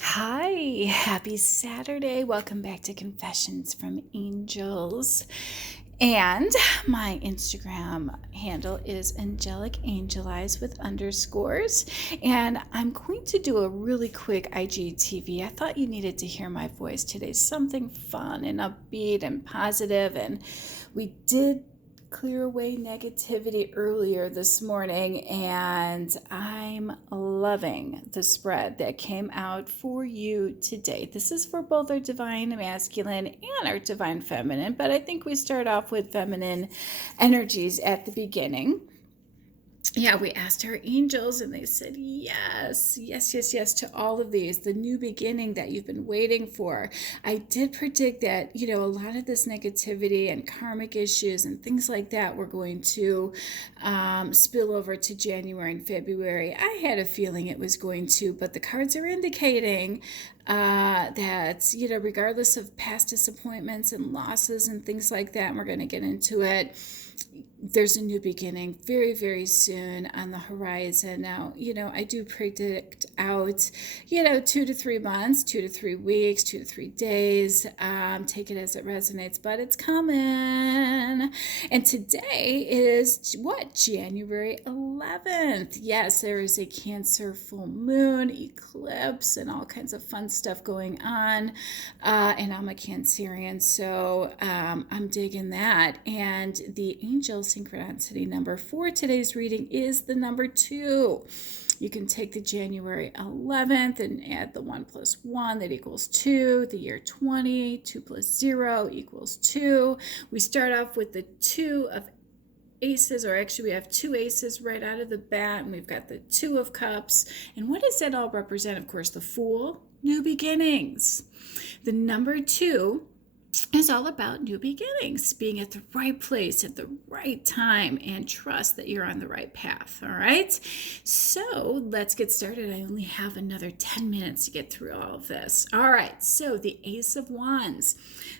Hi, happy Saturday. Welcome back to Confessions from Angels. And my Instagram handle is Angelic Angelize with underscores. And I'm going to do a really quick IGTV. I thought you needed to hear my voice today, something fun and upbeat and positive. And we did clear away negativity earlier this morning, and I'm loving the spread that came out for you today. This is for both our divine masculine and our divine feminine, but I think we start off with feminine energies at the beginning. Yeah, we asked our angels and they said yes, yes, yes, yes to all of these, the new beginning that you've been waiting for. I did predict that, a lot of this negativity and karmic issues and things like that were going to spill over to January and February. I had a feeling it was going to, but the cards are indicating that, regardless of past disappointments and losses and things like that, and we're going to get into it, there's a new beginning very, very soon on the horizon. Now, I do predict out, 2 to 3 months, 2 to 3 weeks, 2 to 3 days. Take it as it resonates, but it's coming. And today is what? January 11th. Yes, there is a Cancer full moon, eclipse, and all kinds of fun stuff going on. And I'm a Cancerian, so I'm digging that. And the angel synchronicity number for today's reading is the number 2. You can take the January 11th and add the 1 plus 1, that equals 2. The year 20, 2 plus 0 equals 2. We start off with the 2 of aces, or actually we have 2 aces right out of the bat, and we've got the 2 of cups. And what does that all represent? Of course, the Fool, new beginnings. The number 2 is all about new beginnings, being at the right place at the right time, and trust that you're on the right path. All right, so let's get started. I only have another 10 minutes to get through all of this. All right, so the Ace of Wands.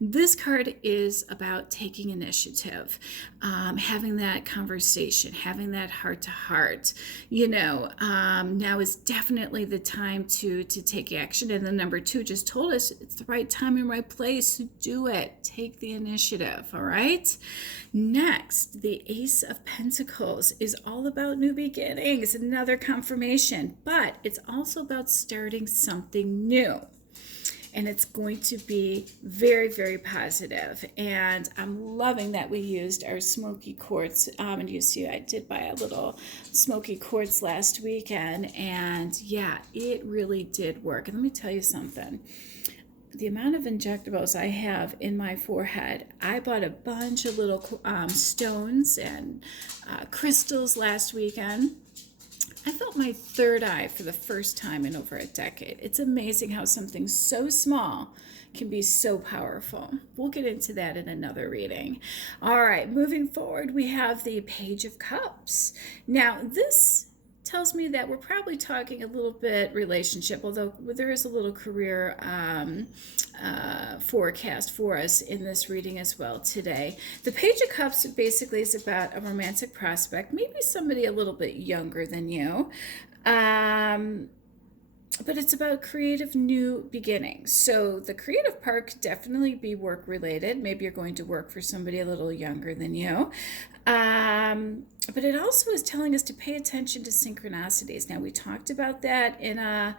This card is about taking initiative, having that conversation, having that heart to heart. Now is definitely the time to take action. And the number 2 just told us it's the right time and right place. So do it. Take the initiative. All right. Next, the Ace of Pentacles is all about new beginnings, another confirmation, but it's also about starting something new. And it's going to be very, very positive. And I'm loving that we used our smoky quartz. And you see, I did buy a little smoky quartz last weekend. And yeah, it really did work. And let me tell you something. The amount of injectables I have in my forehead, I bought a bunch of little stones and crystals last weekend. I felt my third eye for the first time in over a decade. It's amazing how something so small can be so powerful. We'll get into that in another reading. All right, moving forward, we have the Page of Cups. Now, this tells me that we're probably talking a little bit relationship, although there is a little career forecast for us in this reading as well today. The Page of Cups basically is about a romantic prospect, maybe somebody a little bit younger than you. But it's about creative new beginnings. So the creative part could definitely be work related. Maybe you're going to work for somebody a little younger than you. But it also is telling us to pay attention to synchronicities. Now, we talked about that in a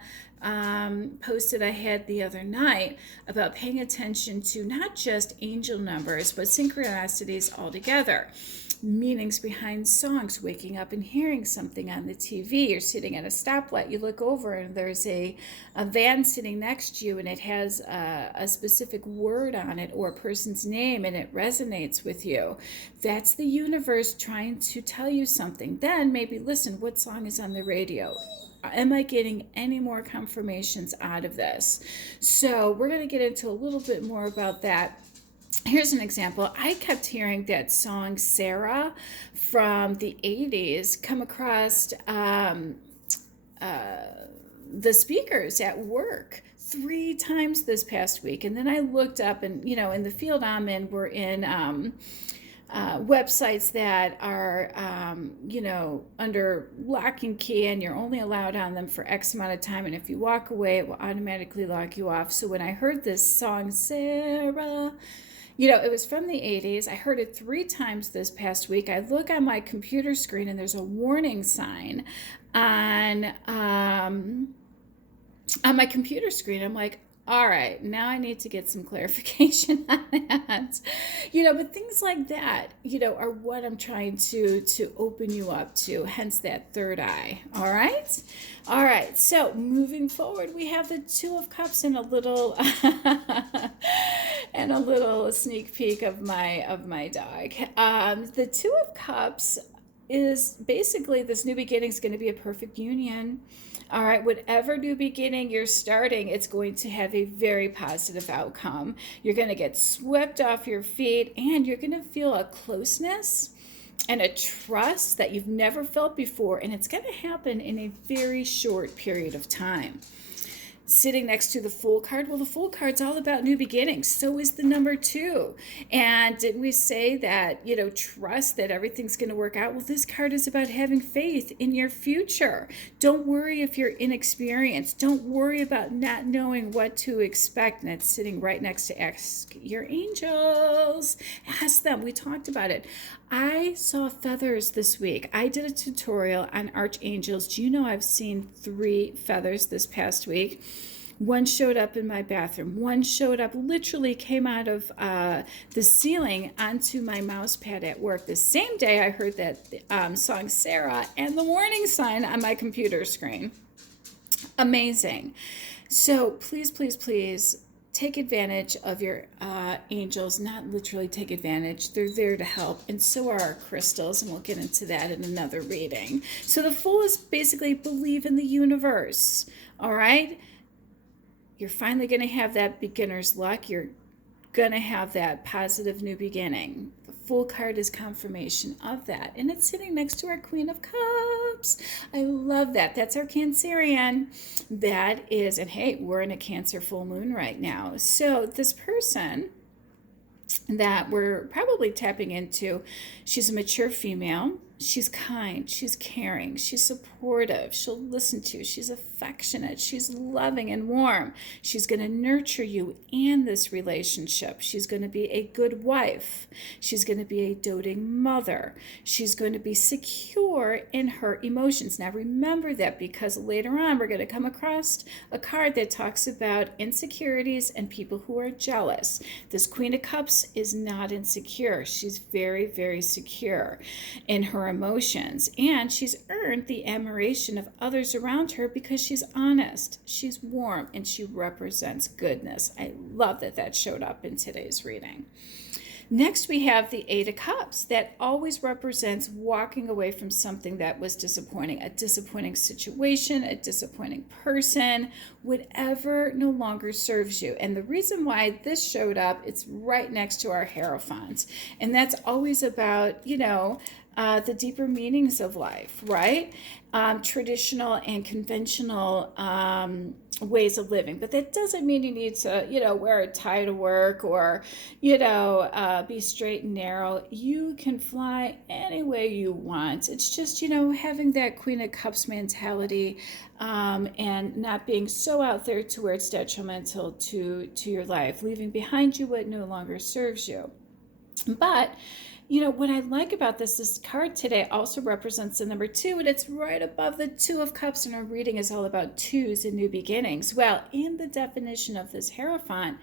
post that I had the other night about paying attention to not just angel numbers, but synchronicities altogether. Meanings behind songs, waking up and hearing something on the TV. You're sitting at a stoplight, you look over and there's a van sitting next to you, and it has a specific word on it or a person's name, and it resonates with you. That's the universe trying to tell you something. Then maybe listen, what song is on the radio? Am I getting any more confirmations out of this? So we're going to get into a little bit more about that. Here's an example. I kept hearing that song Sarah from the 80s come across the speakers at work 3 times this past week. And then I looked up, and in the field I'm in, we're in websites that are, under lock and key, and you're only allowed on them for X amount of time. And if you walk away, it will automatically lock you off. So when I heard this song, Sarah, it was from the 80s. I heard it 3 times this past week. I look on my computer screen and there's a warning sign on my computer screen. I'm like, all right, now I need to get some clarification on that. But things like that, are what I'm trying to open you up to, hence that third eye. All right? All right. So moving forward, we have the Two of Cups and a little and a little sneak peek of my dog. The Two of Cups is basically, this new beginning is going to be a perfect union. All right, whatever new beginning you're starting, it's going to have a very positive outcome. You're going to get swept off your feet, and you're going to feel a closeness and a trust that you've never felt before, and it's going to happen in a very short period of time. Sitting next to the Fool card, well, the Fool card's all about new beginnings. So is the number 2. And didn't we say that, trust that everything's going to work out? Well, this card is about having faith in your future. Don't worry if you're inexperienced. Don't worry about not knowing what to expect. And it's sitting right next to ask your angels. Ask them. We talked about it. I saw feathers this week. I did a tutorial on archangels. Do you know I've seen 3 feathers this past week? One showed up in my bathroom. One showed up, literally came out of the ceiling onto my mouse pad at work. The same day I heard that song Sarah and the warning sign on my computer screen. Amazing. So please, please, please take advantage of your angels. Not literally take advantage. They're there to help. And so are our crystals. And we'll get into that in another reading. So the Fool is basically believe in the universe. All right? You're finally going to have that beginner's luck. You're going to have that positive new beginning. The Fool card is confirmation of that. And it's sitting next to our Queen of Cups. I love that. That's our Cancerian. That is, and hey, we're in a Cancer full moon right now. So this person that we're probably tapping into, she's a mature female. She's kind, she's caring, she's supportive, she'll listen to you, she's affectionate, she's loving and warm. She's going to nurture you and this relationship. She's going to be a good wife. She's going to be a doting mother. She's going to be secure in her emotions. Now remember that, because later on we're going to come across a card that talks about insecurities and people who are jealous. This Queen of Cups is not insecure. She's very, very secure in her emotions, and she's earned the admiration of others around her because she's honest, she's warm, and she represents goodness. I love that showed up in today's reading. Next, we have the Eight of Cups. That always represents walking away from something that was disappointing, a disappointing situation, a disappointing person, whatever no longer serves you. And the reason why this showed up, it's right next to our Hierophant. And that's always about, the deeper meanings of life, right? Traditional and conventional ways of living. But that doesn't mean you need to, wear a tie to work or, be straight and narrow. You can fly any way you want. It's just, having that Queen of Cups mentality and not being so out there to where it's detrimental to your life, leaving behind you what no longer serves you. But what I like about this card today also represents the number 2, and it's right above the Two of Cups, and our reading is all about 2s and new beginnings. Well, in the definition of this Hierophant,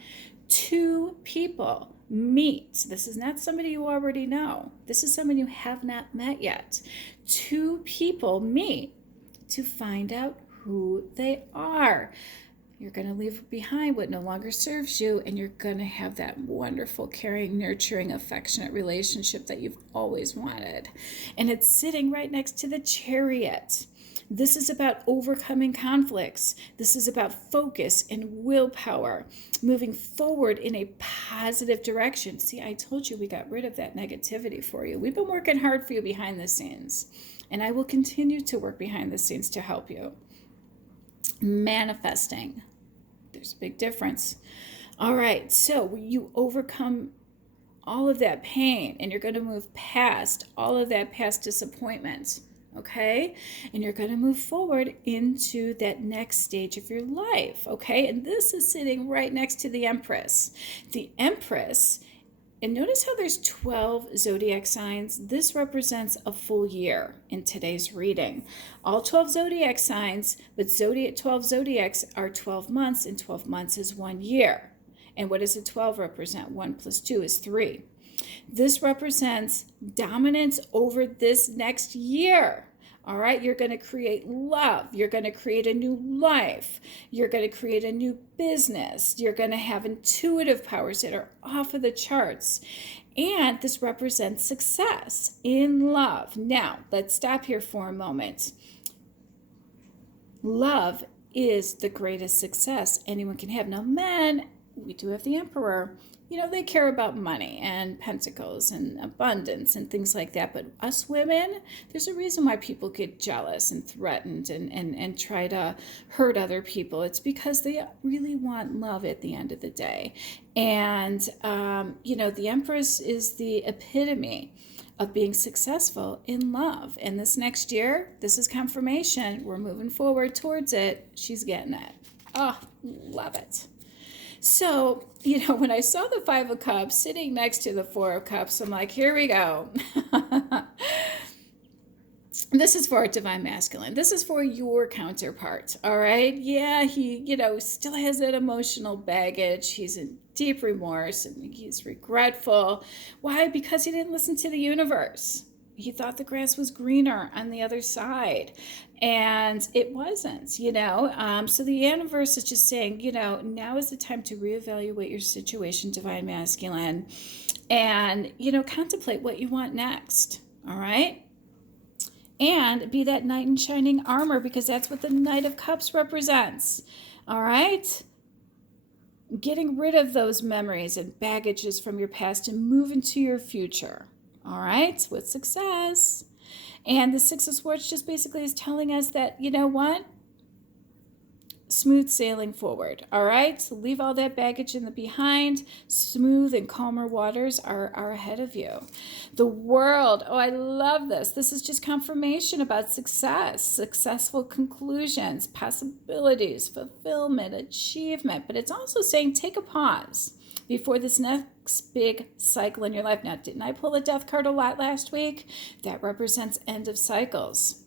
2 people meet. This is not somebody you already know. This is someone you have not met yet. 2 people meet to find out who they are. You're going to leave behind what no longer serves you, and you're going to have that wonderful, caring, nurturing, affectionate relationship that you've always wanted. And it's sitting right next to the Chariot. This is about overcoming conflicts. This is about focus and willpower, moving forward in a positive direction. See, I told you we got rid of that negativity for you. We've been working hard for you behind the scenes, and I will continue to work behind the scenes to help you. Manifesting. There's a big difference. All right, so you overcome all of that pain, and you're going to move past all of that past disappointment. Okay, and you're going to move forward into that next stage of your life. Okay, and this is sitting right next to the Empress. The Empress, and notice how there's 12 zodiac signs. This represents a full year in today's reading. All 12 zodiac signs, but 12 zodiacs are 12 months, and 12 months is 1 year. And what does a 12 represent? 1 plus 2 is 3. This represents dominance over this next year. All right, you're going to create love. You're going to create a new life. You're going to create a new business. You're going to have intuitive powers that are off of the charts. And this represents success in love. Now, let's stop here for a moment. Love is the greatest success anyone can have. Now, men, we do have the Emperor. You know, they care about money and pentacles and abundance and things like that. But us women, there's a reason why people get jealous and threatened and try to hurt other people. It's because they really want love at the end of the day. And, you know, the Empress is the epitome of being successful in love. And this next year, this is confirmation. We're moving forward towards it. She's getting it. Oh, love it. So, you know, when I saw the Five of Cups sitting next to the Four of Cups, I'm like, here we go. This is for a divine masculine. This is for your counterpart, all right? Yeah, he, you know, still has that emotional baggage. He's in deep remorse and he's regretful. Why? Because he didn't listen to the universe. He thought the grass was greener on the other side, and it wasn't, you know. So the universe is just saying, you know, now is the time to reevaluate your situation, divine masculine, and, you know, contemplate what you want next, all right? And be that knight in shining armor, because that's what the Knight of Cups represents, all right? Getting rid of those memories and baggages from your past and move into your future. All right, with success. And the Six of Swords just basically is telling us that, you know what? Smooth sailing forward, all right? So leave all that baggage in the behind. Smooth and calmer waters are ahead of you. The World, oh, I love this. This is just confirmation about success, successful conclusions, possibilities, fulfillment, achievement. But it's also saying take a pause before this next big cycle in your life. Now, didn't I pull a death card a lot last week? That represents end of cycles.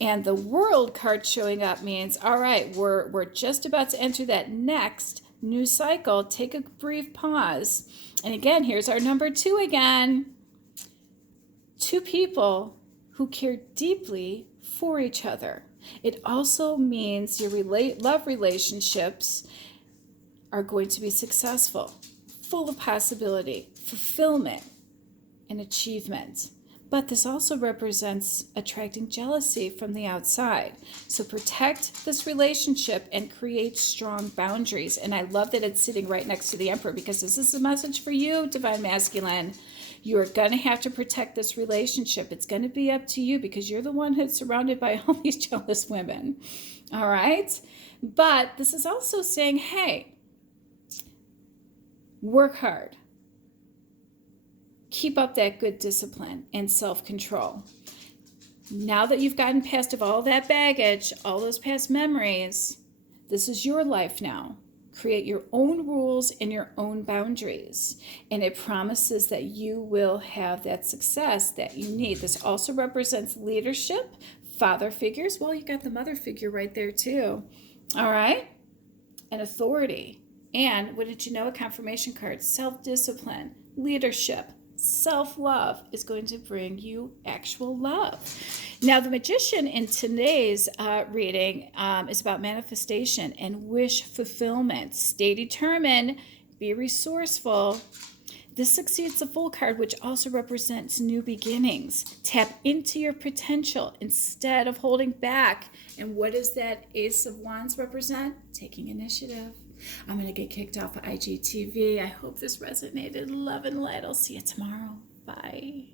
And the World card showing up means, all right, we're just about to enter that next new cycle. Take a brief pause. And again, here's our number 2 again. 2 people who care deeply for each other. It also means your love relationships are going to be successful, full of possibility, fulfillment, and achievement. But this also represents attracting jealousy from the outside. So protect this relationship and create strong boundaries. And I love that it's sitting right next to the Emperor, because this is a message for you, divine masculine. You are going to have to protect this relationship. It's going to be up to you, because you're the one who's surrounded by all these jealous women. All right? But this is also saying, hey, work hard. Keep up that good discipline and self-control. Now that you've gotten past of all that baggage, all those past memories, this is your life now. Create your own rules and your own boundaries. And it promises that you will have that success that you need. This also represents leadership, father figures. Well, you got the mother figure right there too. All right? And authority. And what did you know? A confirmation card, self-discipline, leadership, self-love is going to bring you actual love. Now, the Magician in today's reading is about manifestation and wish fulfillment. Stay determined, be resourceful. This succeeds the Fool card, which also represents new beginnings. Tap into your potential instead of holding back. And what does that Ace of Wands represent? Taking initiative. I'm going to get kicked off of IGTV. I hope this resonated. Love and light. I'll see you tomorrow. Bye.